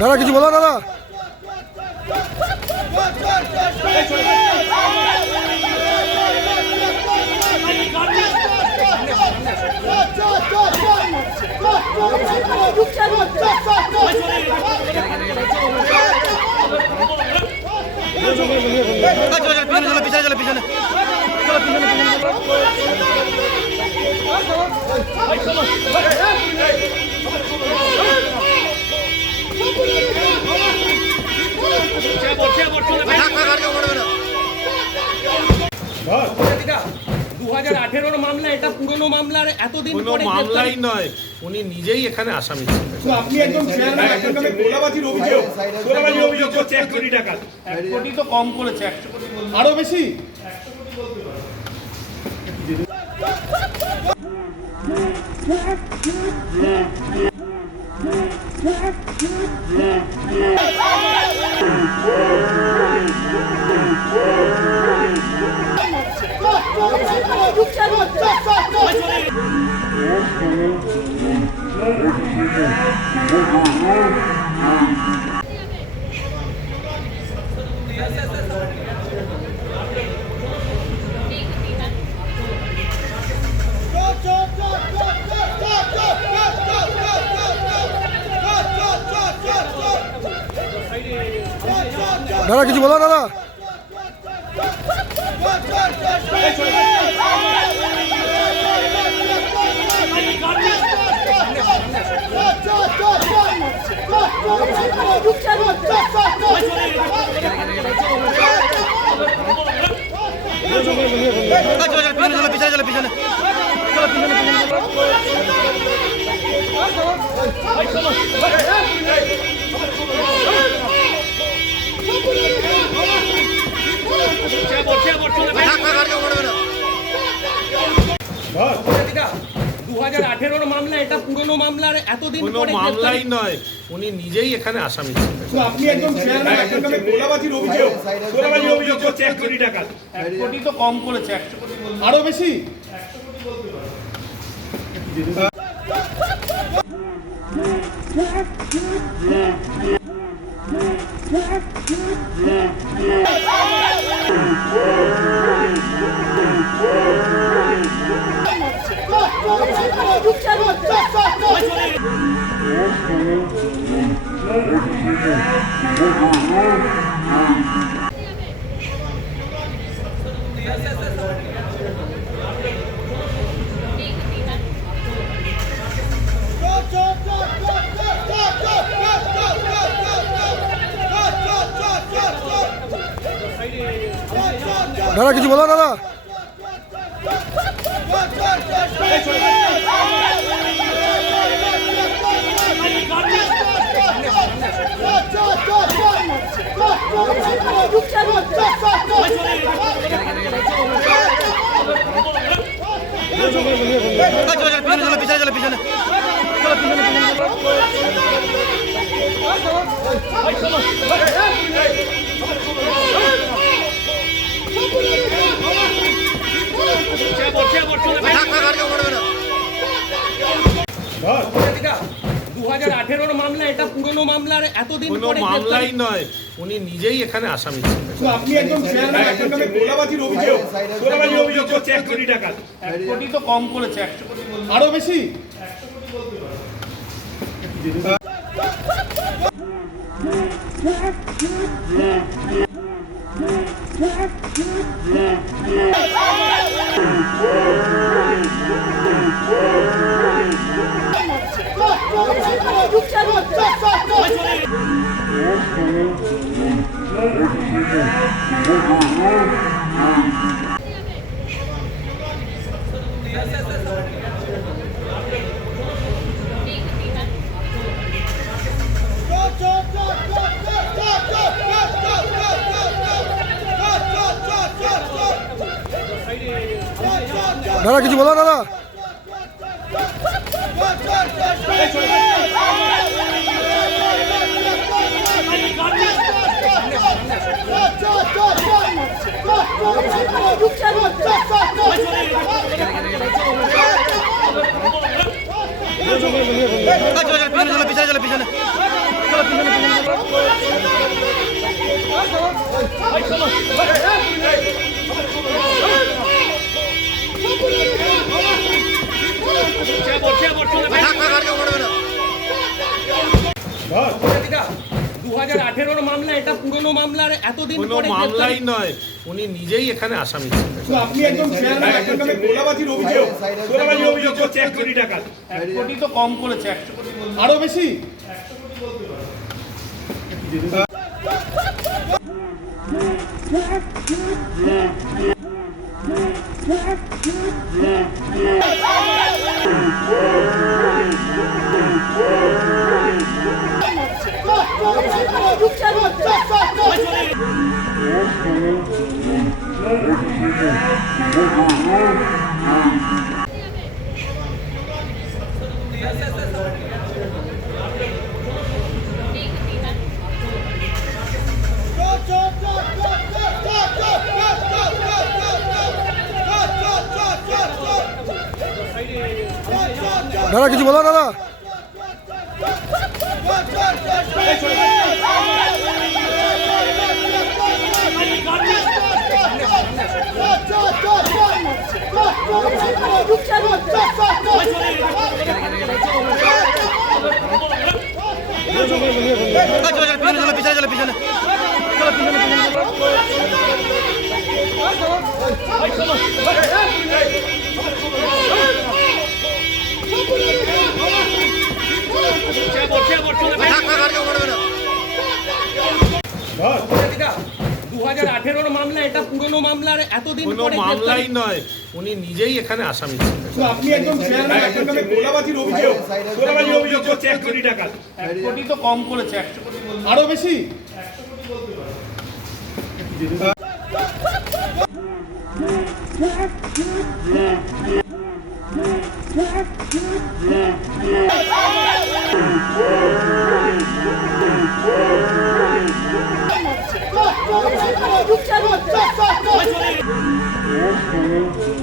দাদা কিছু বলো দাদা। পিছনে চলো পিছনে মামলা, এটা পুরনো মামলার এতদিন পরে মামলাই নয়, উনি নিজেই এখানে আসামি ছিলেন। আপনি একদম চেয়ারম্যান, আপনার নামে গোলাবাজির অভিযোগ, গোলাবাজির অভিযোগ হচ্ছে 1 কোটি টাকা। 1 কোটি তো কম করেছে, 100 কোটি আরো বেশি। দাদা কিছু বলো দাদা। পিছনে চলো পিছনে মামলা, এটা পুরনো মামলার এতদিন পরে মামলাই নয়, উনি নিজেই এখানে আসামি ছিলেন। আপনি একদম চেয়ারম্যান, আপনার নামে গোলাবাজির অভিযোগ, গোলাবাজির অভিযোগ হচ্ছে 1 কোটি টাকা। 1 কোটি তো কম করেছে, 100 কোটি আরো বেশি। দাদা কিছু বলো দাদা। পিছনে চলো পিছনে মামলা, এটা পুরনো মামলার এতদিন পরে মামলাই নয়, উনি নিজেই এখানে আসামি ছিলেন। আপনি একদম চেয়ারম্যান, আপনার নামে গোলাবাজির অভিযোগ, গোলাবাজির অভিযোগ হচ্ছে 1 কোটি টাকা। 1 কোটি তো কম করেছে, 100 কোটি আরো বেশি। দাদা কিছু বলো দাদা। পিছনে চলো পিছনে চলো পিছনে চলো পিছনে দু 2018 মামলা, এটা পুরনো মামলা আর এতদিন কোনো পরে মামলাই নয়, উনি নিজেই এখানে আসামি ছিলেন। তো আপনি একজন চেয়ারম্যান, আপনার নামে গোলাবাজির অভিযোগ, গোলাবাজির অভিযোগ করছে 1 কোটি টাকা। 1 কোটি তো কম করেছে, 100 কোটি আরো বেশি? দাদা কিছু বলো দাদা। পিছনে চলো পিছনে চলো পিছনে চলো পিছনে দু 2018 মামলা, এটা পুরনো মামলা আর এতদিন কোনো পরে মামলাই নয়, উনি নিজেই এখানে আসামি ছিলেন। তো আপনি একজন চেয়ারম্যান, আপনার নামে গোলাবাজির অভিযোগ, গোলাবাজির অভিযোগ করছে 1 কোটি টাকা। 1 কোটি তো কম করেছে, 100 কোটি আরো বেশি? Look at